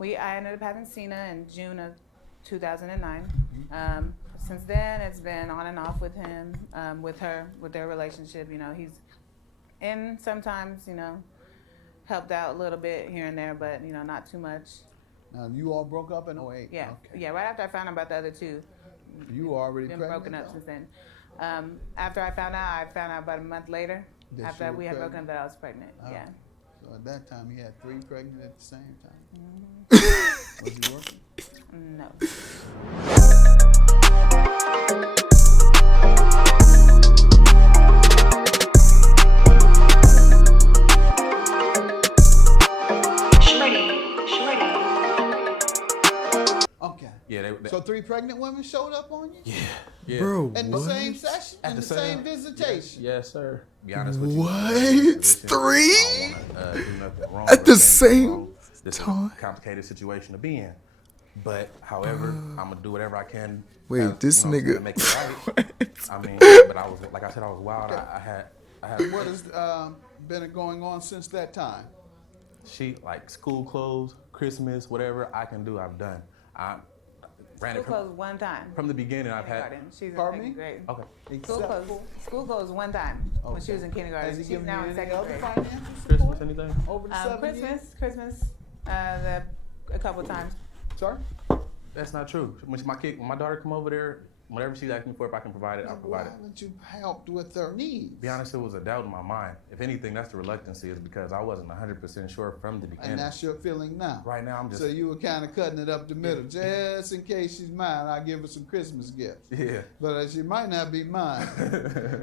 I ended up having Cena in June of 2009. Since then, it's been on and off with him, with her, with their relationship. You know, he's in sometimes, you know, helped out a little bit here and there, but, you know, not too much. Now, you all broke up in 08? Yeah, Okay. yeah, right after I found out about the other two. You were already been pregnant? broken up since then. After I found out about a month later, after we had broken up, that I was pregnant, yeah. So at that time, you had 3 pregnant at the same time? Was he working? No. Okay. Yeah, So 3 pregnant women showed up on you? Yeah. Bro, In the same session? In the same visitation? Yes, sir. Be honest with you. What? 3? I don't wanna, do nothing wrong At or the say anything same wrong. This is time? a complicated situation to be in. But, however, I'm going to do whatever I can. Wait, this you know, nigga. to make it right. I mean, but I was, like I said, I was wild. I had What has been going on since that time? like school clothes, Christmas, whatever I can do, I've done. I ran School it closed one time. from the beginning. I've had. Kindergarten. She's in Pardon second me? grade. Okay. School closed one time when she was in kindergarten. Has he She's given now you in any second other grade. financial Christmas, support anything? over the 7 years? Christmas, a couple times. Sorry? That's not true. When my daughter come over there, whatever she asks me for, if I can provide it, I'll Why provide it. haven't you helped with their needs? Be honest, it was a doubt in my mind. If anything, that's the reluctancy, is because I wasn't 100% sure from the beginning. And that's your feeling now? Right now, I'm just. So you were kind of cutting it up the middle. Just in case she's mine, I'll give her some Christmas gifts. Yeah. But she might not be mine.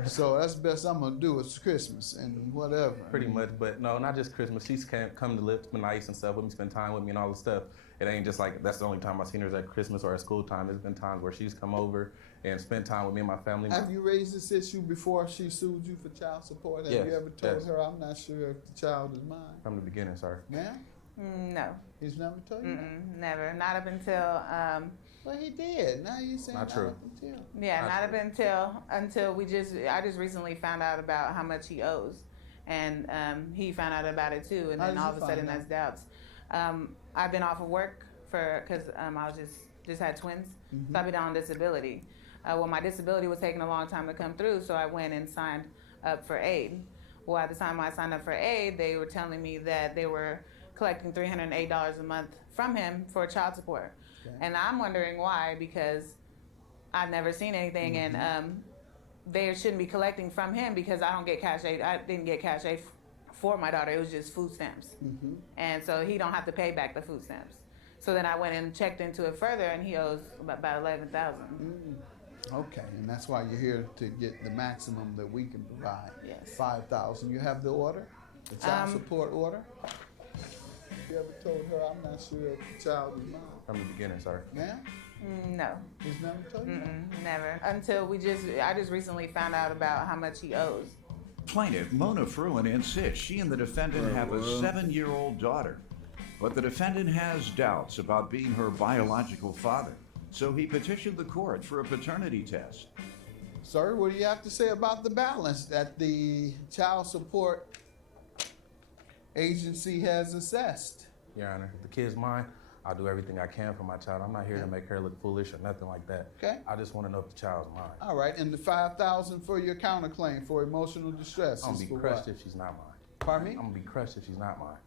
So that's the best I'm going to do is Christmas and whatever. Pretty much, but no, not just Christmas. She's come to live, spend nice and stuff with me, spend time with me and all this stuff. It ain't just like that's the only time I've seen her is at Christmas or at school time. There's been times where she's come over and spent time with me and my family. Have you raised this issue before she sued you for child support? Have Yes, you ever told yes. her, I'm not sure if the child is mine? From the beginning, sir. Ma'am? No, He's never told you? never. Not up until, Well, he did. Now you're saying Not true. up until. yeah, Not not up until I just recently found out about how much he owes. And he found out about it too. And How then did all you of a sudden find that's doubts. I've been off of work because I was just had twins. So I've been on disability. Well, my disability was taking a long time to come through, so I went and signed up for aid. Well, at the time I signed up for aid, they were telling me that they were collecting $308 a month from him for child support. Okay. And I'm wondering why, because I've never seen anything, and they shouldn't be collecting from him because I don't get cash aid. I didn't get cash aid for my daughter. It was just food stamps. And so he don't have to pay back the food stamps. So then I went and checked into it further, and he owes about $11,000. Okay, and that's why you're here to get the maximum that we can provide. Yes. $5,000. You have the order, the child support order. You ever told her, I'm not sure if the child is mine? From the beginning, sir. Ma'am? No, He's never told you that? never. Until I just recently found out about how much he owes. Plaintiff Mona Fruin insists she and the defendant have a 7-year-old daughter, but the defendant has doubts about being her biological father, so he petitioned the court for a paternity test. Sir, what do you have to say about the balance that the child support agency has assessed? Your Honor, if the kid's mine, I'll do everything I can for my child. I'm not here to make her look foolish or nothing like that. Okay. I just want to know if the child's mine. All right, and the $5,000 for your counterclaim for emotional distress I'm is gonna for be crushed what? if she's not mine. Pardon me? I'm gonna be crushed if she's not mine.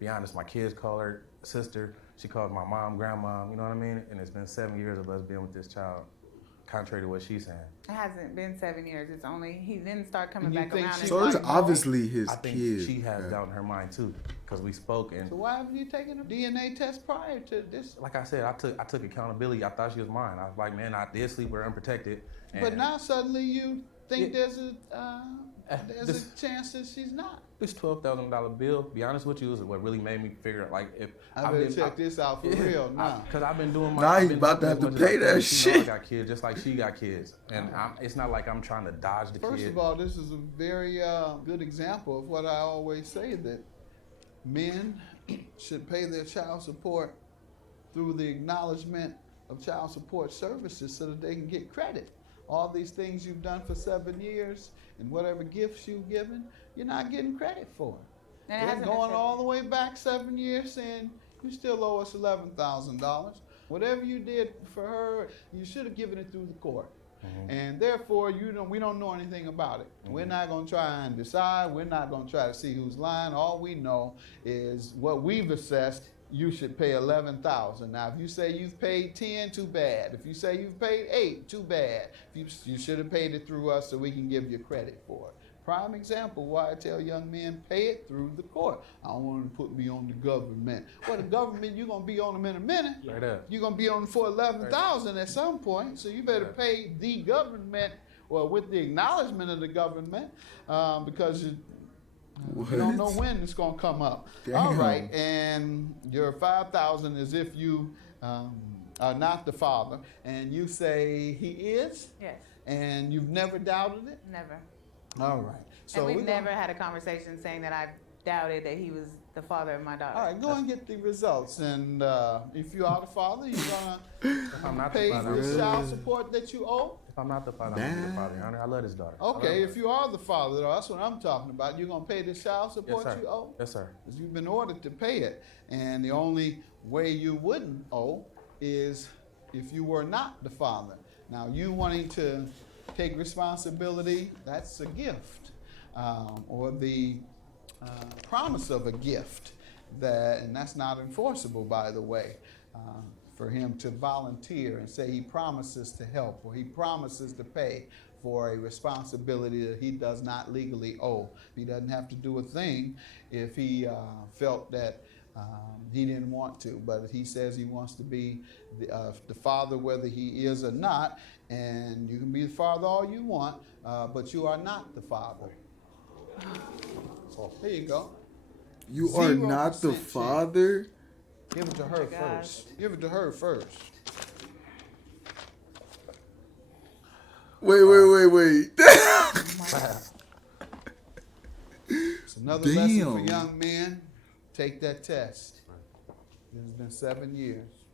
Be honest, my kids call her sister. She calls my mom grandmom. You know what I mean? And it's been 7 years of us being with this child, contrary to what she's saying. It hasn't been 7 years. It's only he didn't start coming And you back think around. she- and- So it's Like, obviously his I think kid. she has Yeah. doubt in her mind too, because we spoke and So why haven't you taken a DNA test prior to this? like I said, I took accountability. I thought she was mine. I was like, man, I did sleep with her unprotected. And But now suddenly you think Yeah. there's This- a chance that she's not. this $12,000 bill, be honest with you, is what really made me figure out, like, if I better check this out for real now. Because I've been doing my. Now I've he been about to helping have as to much as pay I can. that She know I shit. got kids just like she got kids, and it's not like I'm trying to dodge the First kid. of all, this is a very good example of what I always say, that men should pay their child support through the acknowledgement of child support services so that they can get credit. All these things you've done for 7 years and whatever gifts you've given, you're not getting credit for. And it They're hasn't been going 7 all the way back 7 years saying You still owe us $11,000. Whatever you did for her, you should have given it through the court. And therefore, we don't know anything about it. We're not going to try and decide. We're not going to try to see who's lying. All we know is what we've assessed. You should pay $11,000. Now, if you say you've paid 10, too bad. If you say you've paid 8, too bad. You should have paid it through us so we can give you credit for it. Prime example why I tell young men, pay it through the court. I don't want them to put me on the government. Well, the government, you're going to be on them in a minute. Right up. You're going to be on them for $11,000 at some point. So you better pay the government, well, with the acknowledgement of the government, because you don't know when it's going to come up. Damn. All right, and your $5,000 is if you are not the father, and you say he is? Yes. And you've never doubted it? Never. All right. So and we've never had a conversation saying that I doubted that he was the father of my daughter. All right, go and get the results. And if you are the father, you're going to pay for the child support that you owe? If I'm not the father, I'm the father, Your Honor. I love this daughter. Okay, if you are the father, that's what I'm talking about. You're going to pay the child support you owe? Yes, sir. Because you've been ordered to pay it. And the only way you wouldn't owe is if you were not the father. Now, you wanting to take responsibility, that's a gift, or the promise of a gift, and that's not enforceable, by the way, for him to volunteer and say he promises to help or he promises to pay for a responsibility that he does not legally owe. He doesn't have to do a thing if he felt that he didn't want to, but he says he wants to be the father whether he is or not, and you can be the father all you want, but you are not the father. So here you go. You are not the 0% father? Give it to her first. Give it to her first. Wait. It's another lesson for young men. Take that test. It has been 7 years.